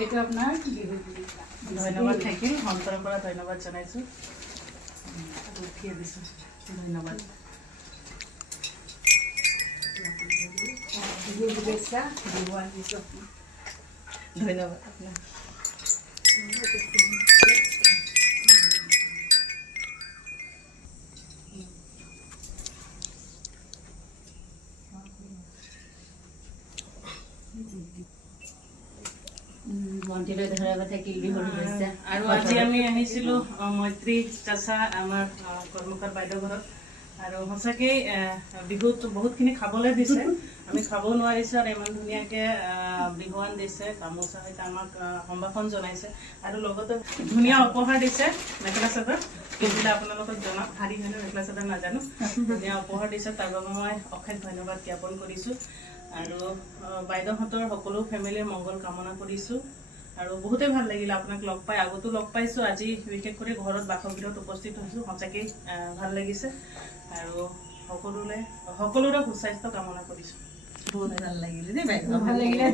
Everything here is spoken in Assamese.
এইটো আপোনাৰ ধন্যবাদ থাকিল, অন্তৰৰ পৰা ধন্যবাদ জনাইছোঁ। উঠিয়ে দিছোঁ, ধন্যবাদ। শুভেচ্ছা বিহুৱান দিছোঁ। ধন্যবাদ আপোনাক। মন্দিৰলৈ ধৰা থাকিল বিহুৰ শুভেচ্ছা। আৰু আজি আমি আহিছিলোঁ মৈত্ৰী চাচা আমাৰ কৰ্মকাৰ বাইদেউ ঘৰত। আৰু সঁচাকেই বিহুত বহুতখিনি খাবলৈ দিছে, আমি খাব নোৱাৰিছোঁ আৰু ইমান ধুনীয়াকৈ বিহুৱান দিছে, গামোচা সৈতে আমাক সম্ভাষণ জনাইছে আৰু লগতে ধুনীয়া উপহাৰ দিছে, মেখেলা চাদৰ পিন্ধিলে আপোনালোকক জনাম, শাৰী হয়নে মেখেলা চাদৰ নাজানো, ধুনীয়া উপহাৰ দিছে, তাৰ বাবে মই অশেষ ধন্যবাদ জ্ঞাপন কৰিছোঁ। আৰু বাইদেউহঁতৰ সকলো ফেমিলিৰ মংগল কামনা কৰিছোঁ। আৰু বহুতেই ভাল লাগিলে আপোনাক লগ পাই, আগতো লগ পাইছোঁ, আজি বিশেষ কৰি ঘৰত বাসগৃহত উপস্থিত হৈছোঁ, সঁচাকেই ভাল লাগিছে। আৰু সকলোৰে সুস্বাস্থ্য কামনা কৰিছোঁ। বহুত ভাল লাগিলে দেই বাইদেউ, ভাল লাগিলে।